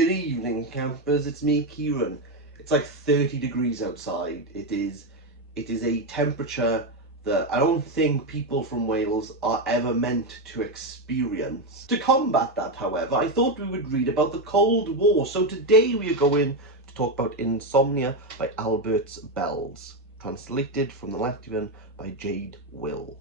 Good evening, campers. It's me, Kieran. It's like 30 degrees outside. It is a temperature that I don't think people from Wales are ever meant to experience. To combat that, however, I thought we would read about the Cold War. So today we are going to talk about Insomnia by Alberts Bels, translated from the Latvian by Jade Will.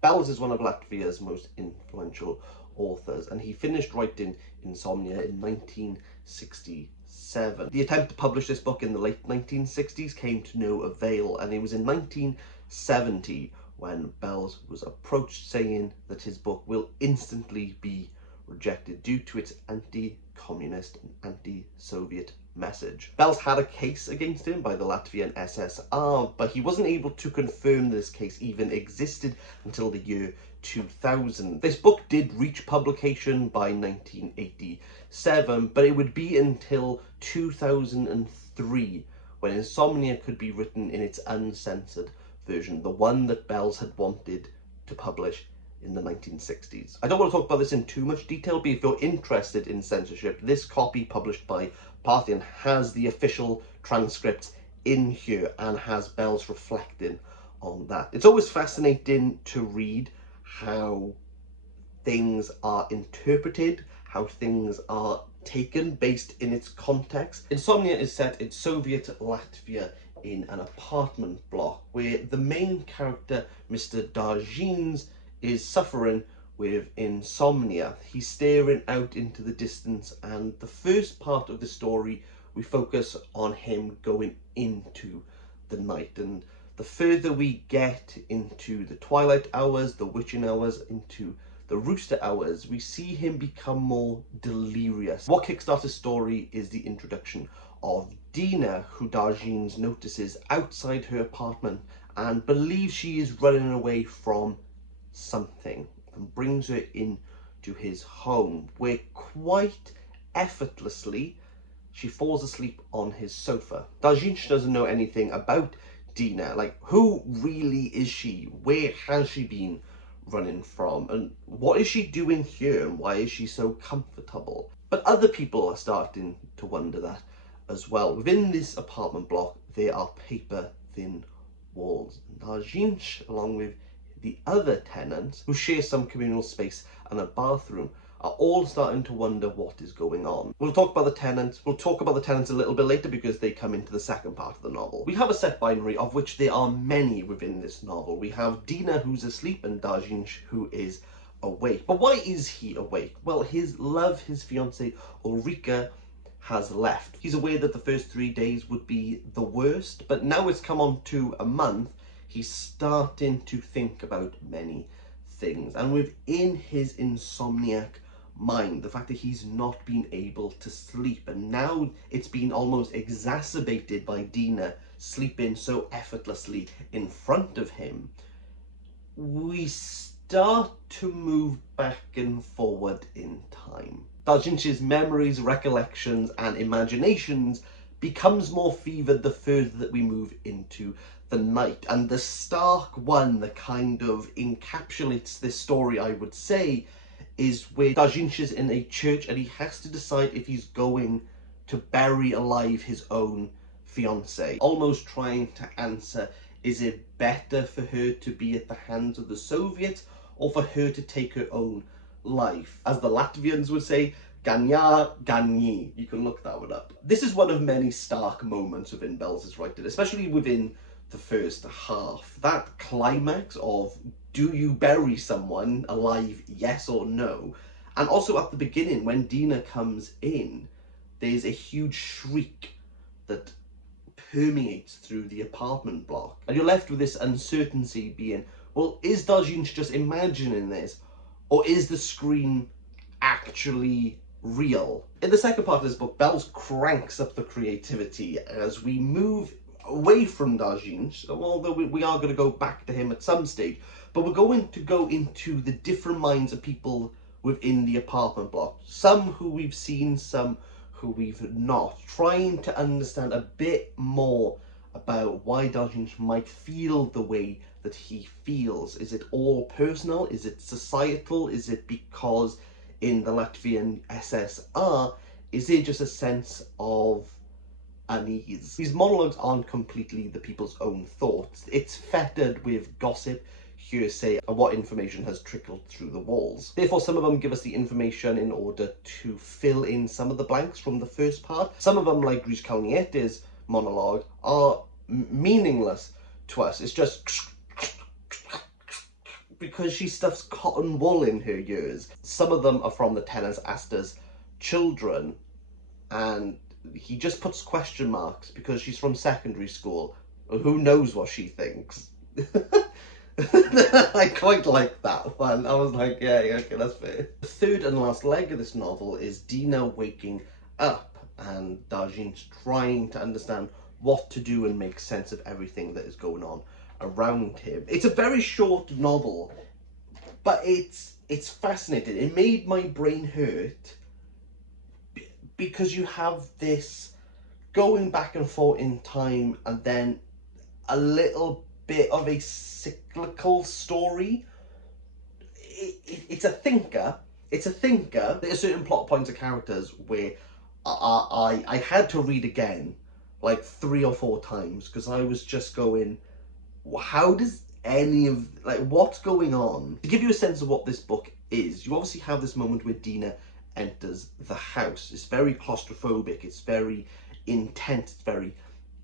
Bels is one of Latvia's most influential authors, and he finished writing Insomnia in 1967. The attempt to publish this book in the late 1960s came to no avail, and it was in 1970 when Bels was approached saying that his book will instantly be rejected due to its anti-communist and anti-Soviet message. Bels had a case against him by the Latvian SSR, but he wasn't able to confirm this case even existed until the year 2000. This book did reach publication by 1987, but it would be until 2003 when Insomnia could be written in its uncensored version, the one that Bels had wanted to publish in the 1960s. I don't want to talk about this in too much detail, but if you're interested in censorship, this copy published by Parthian has the official transcripts in here and has Bels reflecting on that. It's always fascinating to read how things are interpreted, how things are taken based in its context. Insomnia is set in Soviet Latvia in an apartment block where the main character, Mr. Darjins, is suffering with insomnia. He's staring out into the distance, and the first part of the story we focus on him going into the night, and the further we get into the twilight hours, the witching hours, into the rooster hours, we see him become more delirious. What kickstarts his story is the introduction of Dina, who Darjins notices outside her apartment and believes she is running away from something, and brings her into his home, where quite effortlessly she falls asleep on his sofa. Darjins doesn't know anything about Dina, like who really is she, where has she been running from, and what is she doing here, and why is she so comfortable? But other people are starting to wonder that as well. Within this apartment block there are paper thin walls. Darjins, along with the other tenants who share some communal space and a bathroom, are all starting to wonder what is going on. We'll talk about the tenants a little bit later because they come into the second part of the novel. We have a set binary of which there are many within this novel. We have Dina, who's asleep, and Darjins, who is awake. But why is he awake? Well, his fiancée Ulrika has left. He's aware that the first 3 days would be the worst, but now it's come on to a month. He's starting to think about many things, and within his insomniac mind, the fact that he's not been able to sleep, and now it's been almost exacerbated by Dina sleeping so effortlessly in front of him, we start to move back and forward in time. Darjins' memories, recollections and imaginations becomes more fevered the further that we move into the night, and the stark one that kind of encapsulates this story, I would say, is where Darjins is in a church and he has to decide if he's going to bury alive his own fiancée, almost trying to answer, is it better for her to be at the hands of the Soviets or for her to take her own life? As the Latvians would say, Ganya Ganyi. You can look that one up. This is one of many stark moments within Bels' writing, especially within the first half. That climax of, do you bury someone alive, yes or no? And also at the beginning, when Dina comes in, there's a huge shriek that permeates through the apartment block, and you're left with this uncertainty being, well, is Darjins just imagining this, or is the scream actually real? In the second part of this book, Bels cranks up the creativity as we move away from Darjins, although we are going to go back to him at some stage, but we're going to go into the different minds of people within the apartment block, some who we've seen, some who we've not, trying to understand a bit more about why Darjins might feel the way that he feels. Is it all personal? Is it societal? Is it because in the Latvian SSR Is there just a sense of unease? These monologues aren't completely the people's own thoughts. It's fettered with gossip, hearsay, and what information has trickled through the walls. Therefore, some of them give us the information in order to fill in some of the blanks from the first part. Some of them, like Grishkalniette's monologue, are meaningless to us. It's just because she stuffs cotton wool in her ears. Some of them are from the Tenors Asta's children, and he just puts question marks because she's from secondary school. Who knows what she thinks? I quite like that one. I was like, yeah, okay, that's fair. The third and last leg of this novel is Dina waking up and Darjeel's trying to understand what to do and make sense of everything that is going on around him. It's a very short novel, but it's fascinating. It made my brain hurt because you have this going back and forth in time and then a little bit of a cyclical story. It's a thinker. It's a thinker. There are certain plot points of characters where I had to read again like 3 or 4 times because I was just going, how does any of, like, what's going on? To give you a sense of what this book is, you obviously have this moment where Dina enters the house. It's very claustrophobic, it's very intense, it's very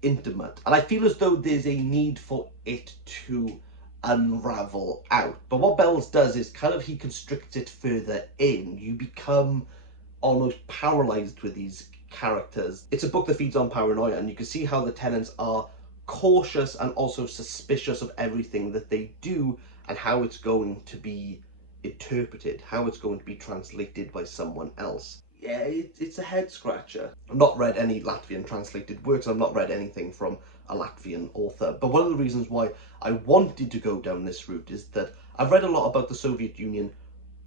intimate, and I feel as though there's a need for it to unravel out. But what Bels does is kind of he constricts it further in. You become almost paralyzed with these characters. It's a book that feeds on paranoia, and you can see how the tenants are cautious and also suspicious of everything that they do and how it's going to be interpreted, how it's going to be translated by someone else. Yeah, it's a head scratcher. I've not read any Latvian translated works, I've not read anything from a Latvian author, but one of the reasons why I wanted to go down this route is that I've read a lot about the Soviet Union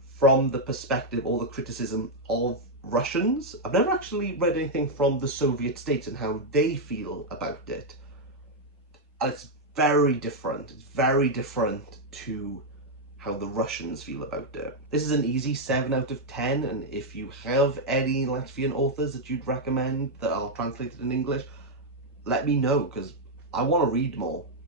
from the perspective or the criticism of Russians. I've never actually read anything from the Soviet states and how they feel about it. And it's very different. It's very different to how the Russians feel about it. This is an easy 7 out of 10, and if you have any Latvian authors that you'd recommend that are translated in English, let me know, because I want to read more.